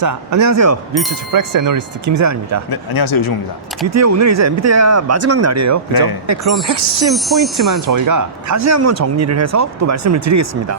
자, 안녕하세요. 뉴스츠 플렉스 애널리스트 김세환입니다. 네, 안녕하세요. 유중호입니다. 드디어 오늘 이제 엔비디아 마지막 날이에요. 그죠? 네. 그럼 핵심 포인트만 저희가 다시 한번 정리를 해서 또 말씀을 드리겠습니다.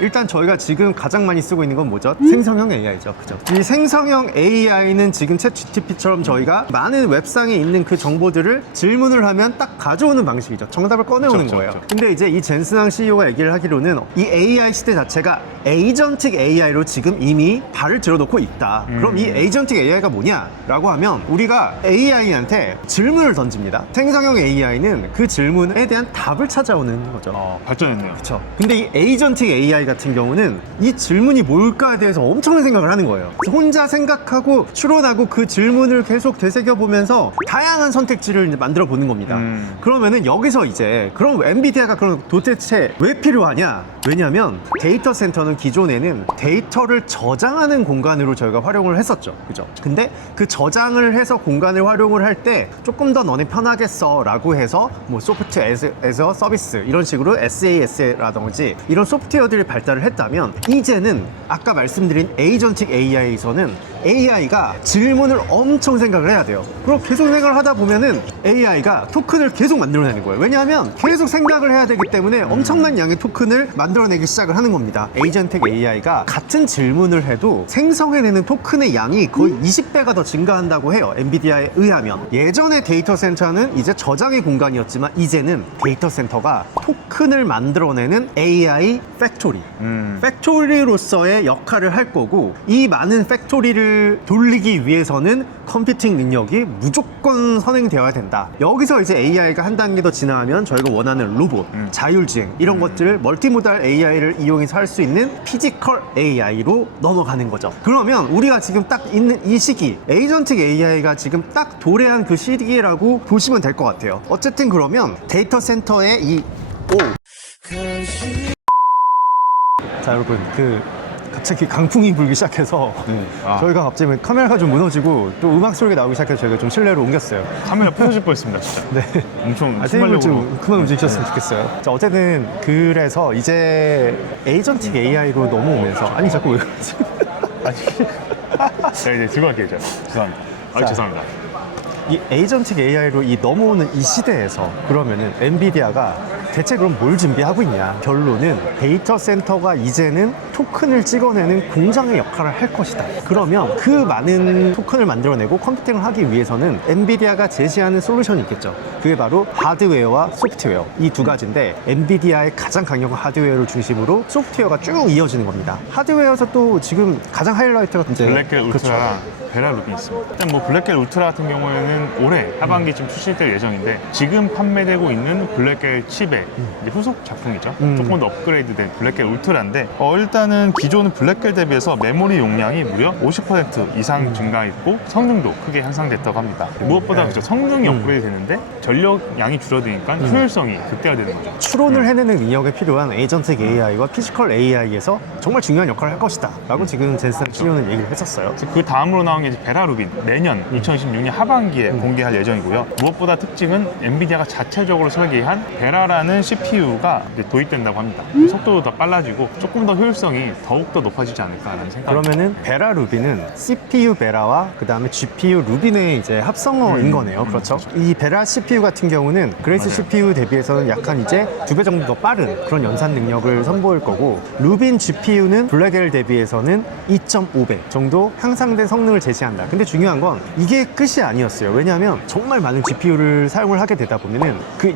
일단 저희가 지금 가장 많이 쓰고 있는 건 뭐죠? 생성형 AI죠. 그죠? 이 생성형 AI는 지금 챗GPT처럼 저희가 많은 웹상에 있는 그 정보들을 질문을 하면 딱 가져오는 방식이죠. 정답을 꺼내오는 그쵸, 거예요. 그쵸. 근데 이제 이 젠슨항 CEO가 얘기를 하기로는 이 AI 시대 자체가 에이전틱 AI로 지금 이미 발을 들여놓고 있다. 그럼 이 에이전틱 AI가 뭐냐라고 하면 우리가 AI한테 질문을 던집니다. 생성형 AI는 그 질문에 대한 답을 찾아오는 거죠. 발전했네요. 그렇죠. 근데 이 에이전틱 AI 같은 경우는 이 질문이 뭘까에 대해서 엄청난 생각을 하는 거예요. 그래서 혼자 생각하고 추론하고 그 질문을 계속 되새겨보면서 다양한 선택지를 이제 만들어 보는 겁니다. 그러면은 여기서 이제 그럼 엔비디아가 그럼 도대체 왜 필요하냐? 왜냐하면 데이터 센터는 기존에는 데이터를 저장하는 공간으로 저희가 활용을 했었죠. 그죠? 근데 그 저장을 해서 공간을 활용을 할 때 조금 더 너네 편하겠어 라고 해서 뭐 소프트 에서 서비스 이런 식으로 SaaS라든지 이런 소프트웨어들이 발달을 했다면 이제는 아까 말씀드린 에이전틱 AI에서는 AI가 질문을 엄청 생각을 해야 돼요. 그럼 계속 생각을 하다 보면은 AI가 토큰을 계속 만들어내는 거예요. 왜냐하면 계속 생각을 해야 되기 때문에 엄청난 양의 토큰을 만들어내기 시작을 하는 겁니다. 에이전틱 AI가 같은 질문을 해도 생성해내는 토큰의 양이 거의 20배가 더 증가한다고 해요. 엔비디아에 의하면. 예전에 데이터 센터는 이제 저장의 공간이었지만 이제는 데이터 센터가 토큰을 만들어내는 AI 팩토리 팩토리로서의 역할을 할 거고, 이 많은 팩토리를 돌리기 위해서는 컴퓨팅 능력이 무조건 선행되어야 된다. 여기서 이제 AI가 한 단계 더 지나면 저희가 원하는 로봇, 자율주행 이런 것들을 멀티모달 AI를 이용해서 할 수 있는 피지컬 AI로 넘어가는 거죠. 그러면 우리가 지금 딱 있는 이 시기, 에이전틱 AI가 지금 딱 도래한 그 시기라고 보시면 될 것 같아요. 어쨌든 그러면 데이터 센터의 자, 여러분, 갑자기 강풍이 불기 시작해서 저희가 갑자기 카메라가 좀 무너지고 또 음악 소리가 나오기 시작해서 저희가 좀 실내로 옮겼어요. 카메라 부서질 뻔했습니다, 진짜. 네. 엄청 테이블 순간적으로. 좀 그만 움직이셨으면 좋겠어요. 자, 어쨌든 그래서 이제 에이전틱 AI로 넘어오면서 아니 자꾸 왜 그러지? 자, 이제 들고 갈게요, 제가. 죄송합니다. 자. 죄송합니다. 이 에이전틱 AI로 이 넘어오는 이 시대에서 그러면은 엔비디아가 대체 그럼 뭘 준비하고 있냐? 결론은 데이터 센터가 이제는 토큰을 찍어내는 공장의 역할을 할 것이다. 그러면 그 많은 토큰을 만들어내고 컴퓨팅을 하기 위해서는 엔비디아가 제시하는 솔루션이 있겠죠. 그게 바로 하드웨어와 소프트웨어, 이 두 가지인데 엔비디아의 가장 강력한 하드웨어를 중심으로 소프트웨어가 쭉 이어지는 겁니다. 하드웨어에서 또 지금 가장 하이라이트가 이제 블랙겔 울트라랑 베라 루빈 있습니다. 일단 뭐 블랙겔 울트라 같은 경우에는 올해 하반기쯤 출시될 예정인데, 지금 판매되고 있는 블랙겔 칩의 이제 후속 작품이죠. 조금 더 업그레이드된 블랙겔 울트라인데, 일단은 기존 블랙겔 대비해서 메모리 용량이 무려 50% 이상 증가했고 성능도 크게 향상됐다고 합니다. 무엇보다 그죠, 성능이 업그레이드 되는데 전력량이 줄어드니까 효율성이 극대화되는 거죠. 추론을 해내는 능력에 필요한 에이전틱 AI와 피지컬 AI에서 정말 중요한 역할을 할 것이다 라고 지금 젠슨 CEO는 얘기를 했었어요. 그 다음으로 나온 게 이제 베라 루빈, 내년 2026년 하반기에 공개할 예정이고요. 무엇보다 특징은 엔비디아가 자체적으로 설계한 베라라는 CPU가 도입된다고 합니다. 속도도 더 빨라지고 조금 더 효율성이 더욱더 높아지지 않을까라는 생각입니다. 그러면은 베라 루빈은 CPU 베라와 그 다음에 GPU 루빈의 이제 합성어인 거네요. 그렇죠? 이 베라 CPU 같은 경우는 그레이스 맞아요. CPU 대비해서는 약간 이제 2배 정도 더 빠른 그런 연산 능력을 선보일 거고, 루빈 GPU는 블랙겔 대비해서는 2.5배 정도 향상된 성능을 제시한다. 근데 중요한 건 이게 끝이 아니었어요. 왜냐하면 정말 많은 GPU를 사용을 하게 되다 보면은 그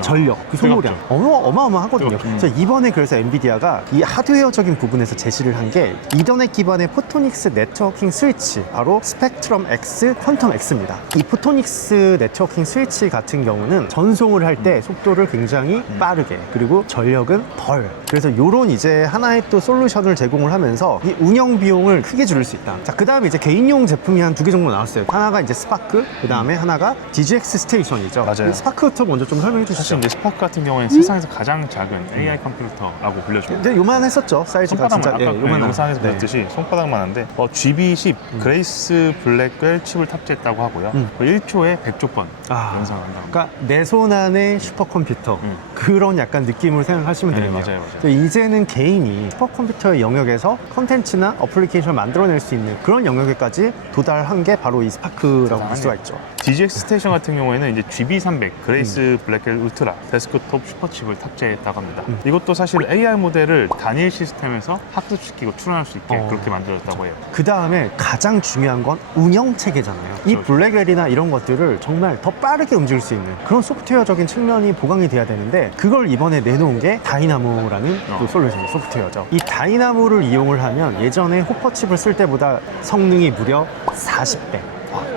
전력, 그 소모량 어마어마하거든요. 그래서 이번에 그래서 엔비디아가 이 하드웨어적인 부분에서 제시를 한 게 이더넷 기반의 포토닉스 네트워킹 스위치, 바로 스펙트럼 X, 퀀텀 X입니다. 이 포토닉스 네트워킹 스위치 같은 경우는 전송을 할 때 속도를 굉장히 빠르게, 그리고 전력은 덜. 그래서 이런 이제 하나의 또 솔루션을 제공을 하면서 이 운영 비용을 크게 줄일 수 있다. 자, 그 다음에 이제 개인용 제품이 한 2개 정도 나왔어요. 하나가 이제 스파크, 그 다음에 하나가 DGX 스테이션이죠. 맞아요. 이 스파크부터 먼저 좀 설명해 주시죠. 사실 이제 스파크 같은 경우에는 세상에서 가장 작은 AI 컴퓨터라고 불려줍니다. 근데 요만했었죠. 사이즈가 진짜. 손바닥만 아까 요만한. 영상에서 네. 보셨듯이 손바닥만 한데 GB10 그레이스 블랙웰 칩을 탑재했다고 하고요. 1초에 100조 번 연상을 한다고 합니다. 그러니까 내 손 안에 슈퍼컴퓨터 그런 약간 느낌으로 생각하시면 네, 되겠네요. 맞아요. 이제는 개인이 슈퍼컴퓨터의 영역에서 컨텐츠나 어플리케이션을 만들어낼 수 있는 그런 영역에까지 도달한 게 바로 이 스파크라고 볼 수가 있죠. DGX 스테이션 같은 경우에는 이제 GB300 그레이스 블랙웰 울트라 데스크톱 슈퍼칩을 탑재했다고 합니다. 이것도 사실 AI 모델을 단일 시스템에서 학습시키고 추론할 수 있게 그렇게 만들어졌다고 해요. 그 다음에 가장 중요한 건 운영 체계잖아요. 이 블랙웰이나 이런 것들을 정말 더 빠르게 움직일 수 있는 그런 소프트웨어적인 측면이 보강이 돼야 되는데 그걸 이번에 내놓은 게 다이나모라는 또 솔루션 소프트웨어죠. 이 다이나모를 이용을 하면 예전에 호퍼칩을 쓸 때보다 성능이 무려 40배.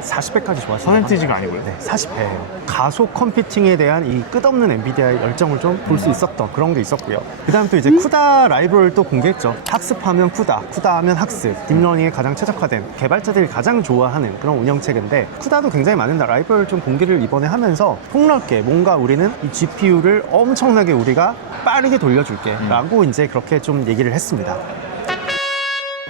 40배까지 좋아지는 퍼센티지가 아니고요. 네, 40배예요. 가속 컴퓨팅에 대한 이 끝없는 엔비디아의 열정을 좀 볼 수 있었던 그런 게 있었고요. 그 다음 또 이제 쿠다 라이브러리를 또 공개했죠. 학습하면 쿠다, 쿠다 하면 학습, 딥러닝에 가장 최적화된 개발자들이 가장 좋아하는 그런 운영체계인데 쿠다도 굉장히 많은 라이브러리를 좀 공개를 이번에 하면서 폭넓게 뭔가 우리는 이 GPU를 엄청나게 우리가 빠르게 돌려줄게 라고 이제 그렇게 좀 얘기를 했습니다.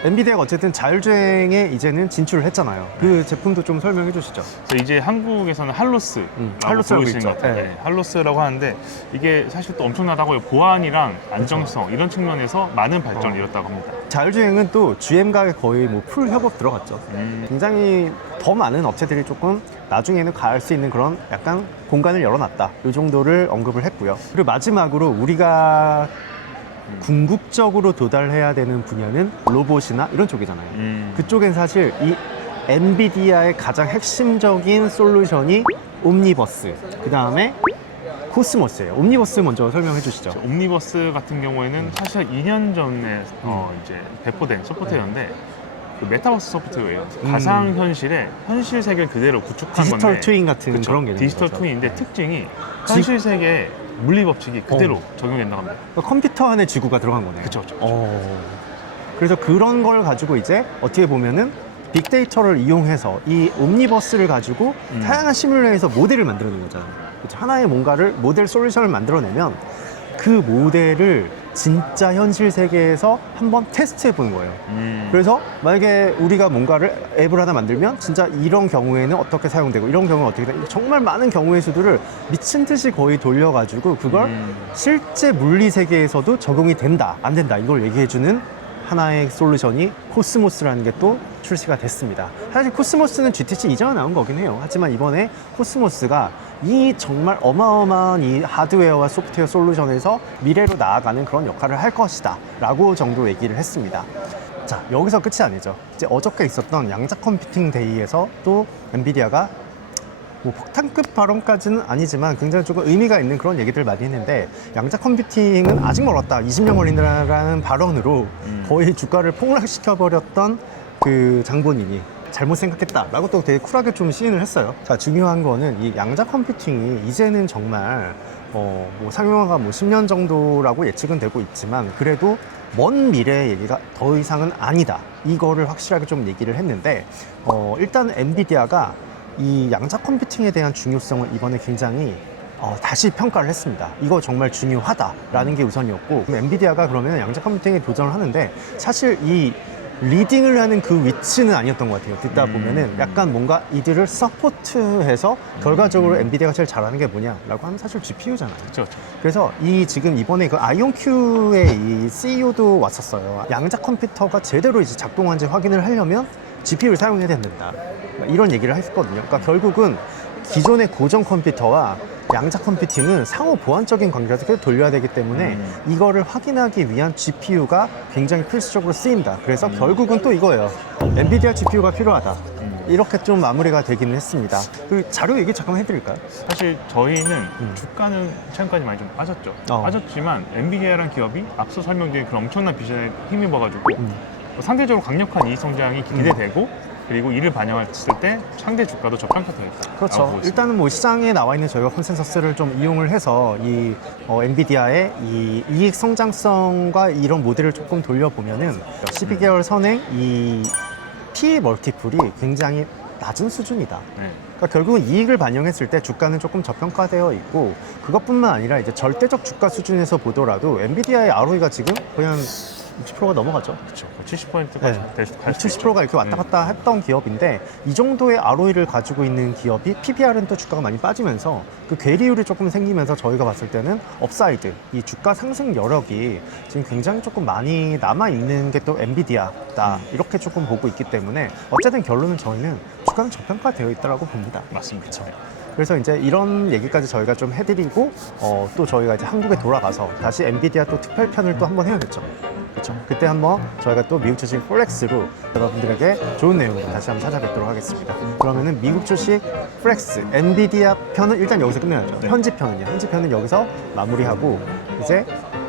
엔비디아가 어쨌든 자율주행에 이제는 진출을 했잖아요. 그 제품도 좀 설명해 주시죠. 그래서 이제 한국에서는 할로스라고 할로스라고 부르시는 있죠. 것 같아요. 네. 네, 할로스라고 하는데 이게 사실 또 엄청나다고요. 보안이랑 안정성 이런 측면에서 많은 발전을 이뤘다고 합니다. 자율주행은 또 GM과 거의 뭐 풀 협업 들어갔죠. 굉장히 더 많은 업체들이 조금 나중에는 갈 수 있는 그런 약간 공간을 열어놨다. 이 정도를 언급을 했고요. 그리고 마지막으로 우리가 궁극적으로 도달해야 되는 분야는 로봇이나 이런 쪽이잖아요. 그쪽엔 사실 이 엔비디아의 가장 핵심적인 솔루션이 옴니버스, 그 다음에 코스모스예요. 옴니버스 먼저 설명해 주시죠. 옴니버스 같은 경우에는 사실 2년 전에 이제 배포된 소프트웨어인데 그 메타버스 소프트웨어예요. 가상현실에 현실 세계를 그대로 구축한 디지털 건데 트윈 같은 그쵸? 그런 개념인 디지털 거죠. 트윈인데 특징이 현실 세계에 물리 법칙이 그대로 적용된다고 합니다. 그러니까 컴퓨터 안에 지구가 들어간 거네요. 그쵸. 그래서 그런 걸 가지고 이제 어떻게 보면은 빅데이터를 이용해서 이 옴니버스를 가지고 다양한 시뮬레이션에서 모델을 만들어내는 거잖아요. 그쵸? 하나의 뭔가를 모델 솔루션을 만들어내면 그 모델을 진짜 현실 세계에서 한번 테스트해 보는 거예요. 그래서 만약에 우리가 뭔가를 앱을 하나 만들면 진짜 이런 경우에는 어떻게 사용되고 이런 경우는 어떻게 되고 정말 많은 경우의 수들을 미친 듯이 거의 돌려가지고 그걸 실제 물리 세계에서도 적용이 된다 안 된다 이걸 얘기해주는 하나의 솔루션이 코스모스라는 게 또 출시가 됐습니다. 사실 코스모스는 GTC 이전에 나온 거긴 해요. 하지만 이번에 코스모스가 이 정말 어마어마한 이 하드웨어와 소프트웨어 솔루션에서 미래로 나아가는 그런 역할을 할 것이다 라고 정도 얘기를 했습니다. 자, 여기서 끝이 아니죠. 이제 어저께 있었던 양자 컴퓨팅 데이에서 또 엔비디아가 뭐 폭탄급 발언까지는 아니지만 굉장히 조금 의미가 있는 그런 얘기들 많이 했는데 양자 컴퓨팅은 아직 멀었다 20년 걸린다라는 발언으로 거의 주가를 폭락시켜버렸던 그 장본인이 잘못 생각했다라고 또 되게 쿨하게 좀 시인을 했어요. 자, 중요한 거는 이 양자 컴퓨팅이 이제는 정말 뭐 상용화가 뭐 10년 정도라고 예측은 되고 있지만 그래도 먼 미래의 얘기가 더 이상은 아니다. 이거를 확실하게 좀 얘기를 했는데 일단 엔비디아가 이 양자 컴퓨팅에 대한 중요성을 이번에 굉장히 다시 평가를 했습니다. 이거 정말 중요하다라는 게 우선이었고 엔비디아가 그러면 양자 컴퓨팅에 도전을 하는데 사실 이 리딩을 하는 그 위치는 아니었던 것 같아요. 듣다 보면은 약간 뭔가 이들을 서포트해서 결과적으로 엔비디아가 제일 잘하는 게 뭐냐라고 하면 사실 GPU잖아요. 그렇죠. 그래서 이 지금 이번에 그 아이온큐의 이 CEO도 왔었어요. 양자 컴퓨터가 제대로 이제 작동하는지 확인을 하려면 GPU를 사용해야 된다. 이런 얘기를 했거든요. 그러니까 결국은 기존의 고전 컴퓨터와 양자 컴퓨팅은 상호 보완적인 관계에서 계속 돌려야 되기 때문에 이거를 확인하기 위한 GPU가 굉장히 필수적으로 쓰인다. 그래서 결국은 또 이거예요. 엔비디아 GPU가 필요하다. 이렇게 좀 마무리가 되기는 했습니다. 그 자료 얘기 잠깐 해드릴까요? 사실 저희는 주가는 최근까지 많이 좀 빠졌죠. 빠졌지만 엔비디아라는 기업이 앞서 설명드린 그런 엄청난 비전에 힘입어가지고 상대적으로 강력한 이익 성장이 기대되고 그리고 이를 반영했을 때 상대 주가도 저평가되겠다. 그렇죠. 일단은 뭐 시장에 나와 있는 저희가 컨센서스를 좀 이용을 해서 이 엔비디아의 이 이익 성장성과 이런 모델을 조금 돌려보면은 12개월 선행 이 P 멀티플이 굉장히 낮은 수준이다. 네. 그러니까 결국은 이익을 반영했을 때 주가는 조금 저평가되어 있고 그것뿐만 아니라 이제 절대적 주가 수준에서 보더라도 엔비디아의 ROE가 지금 거의 한 60%가 넘어가죠. 그렇죠. 70%까지 될 수도 70%가 이렇게 왔다 갔다 했던 기업인데 이 정도의 ROE를 가지고 있는 기업이 PBR은 또 주가가 많이 빠지면서 그 괴리율이 조금 생기면서 저희가 봤을 때는 업사이드, 이 주가 상승 여력이 지금 굉장히 조금 많이 남아있는 게 또 엔비디아다 이렇게 조금 보고 있기 때문에 어쨌든 결론은 저희는 주가는 저평가되어 있다고 봅니다. 맞습니다. 네. 그래서 이제 이런 얘기까지 저희가 좀 해드리고 또 저희가 이제 한국에 돌아가서 다시 엔비디아 또 특별편을 또 한번 해야겠죠. 그렇죠. 그때 한번 저희가 또 미국 주식 플렉스로 여러분들에게 좋은 내용으로 다시 한번 찾아뵙도록 하겠습니다. 그러면은 미국 주식 플렉스 엔비디아 편은 일단 여기서 끝내야죠. 네. 현지편은 여기서 마무리하고 이제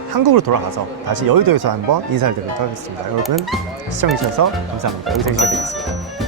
한국으로 돌아가서 다시 여의도에서 한번 인사를 드리도록 하겠습니다. 여러분 시청해주셔서 감사합니다. 여기서 인사드리겠습니다.